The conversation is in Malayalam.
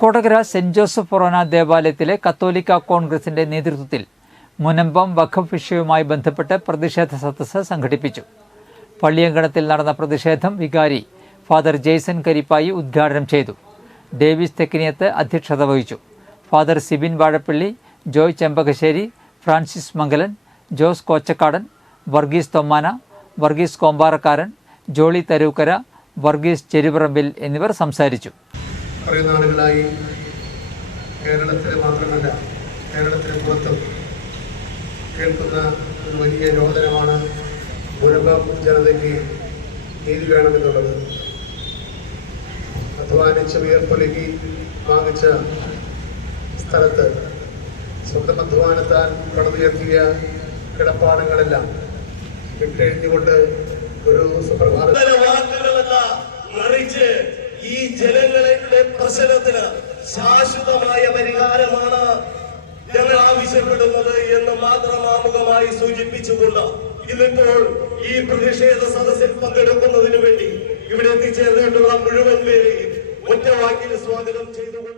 കൊടകര സെന്റ് ജോസഫ് ഫൊറോന ദേവാലയത്തിലെ കത്തോലിക്ക കോൺഗ്രസിന്റെ നേതൃത്വത്തിൽ മുനമ്പം വഖഫ് വിഷയവുമായി ബന്ധപ്പെട്ട് പ്രതിഷേധ സദസ്സ് സംഘടിപ്പിച്ചു. പള്ളിയങ്കണത്തിൽ നടന്ന പ്രതിഷേധം വികാരി ഫാദർ ജെയ്സൺ കരിപ്പായി ഉദ്ഘാടനം ചെയ്തു. ഡേവിസ് തെക്കിനിയത്ത് അധ്യക്ഷത വഹിച്ചു. ഫാദർ സിബിൻ വാഴപ്പള്ളി ജോയ് ചെമ്പകശ്ശേരി ഫ്രാൻസിസ് മംഗലൻ ജോസ് കോച്ചക്കാടൻ വർഗീസ് തൊമ്മാന വർഗീസ് കോമ്പാറക്കാരൻ ജോളി തരൂക്കര വർഗീസ് ചെരുപറമ്പിൽ എന്നിവർ സംസാരിച്ചു. കുറേ നാളുകളായി കേരളത്തിൽ മാത്രമല്ല കേരളത്തിന് പുറത്തും കേൾക്കുന്ന ഒരു വലിയ രോദനമാണ് ഭൂരിഭാഗം ജനതയ്ക്ക് നീതി വേണമെന്നുള്ളത്. അധ്വാനിച്ച വിയർപ്പൊലുകി വാങ്ങിച്ച സ്ഥലത്ത് സ്വന്തം അധ്വാനത്താൽ പണിതുയർത്തിയ കിടപ്പാടങ്ങളെല്ലാം വിട്ടെഴിഞ്ഞുകൊണ്ട് ഒരു സുപ്രഭാത. മറിച്ച് ഈ ജനങ്ങളുടെ പ്രശ്നത്തിന് ശാശ്വതമായ പരിഹാരമാണ് ഞങ്ങൾ ആവശ്യപ്പെടുന്നത് എന്ന് മാത്രം ആമുഖമായി സൂചിപ്പിച്ചുകൊണ്ട് ഇന്നിപ്പോൾ ഈ പ്രതിഷേധ സദസ്സിൽ പങ്കെടുക്കുന്നതിന് വേണ്ടി ഇവിടെ എത്തിച്ചേർന്നിട്ടുള്ള മുഴുവൻ പേരെയും ഒറ്റ വാക്കിൽ സ്വാഗതം ചെയ്തുകൊണ്ട്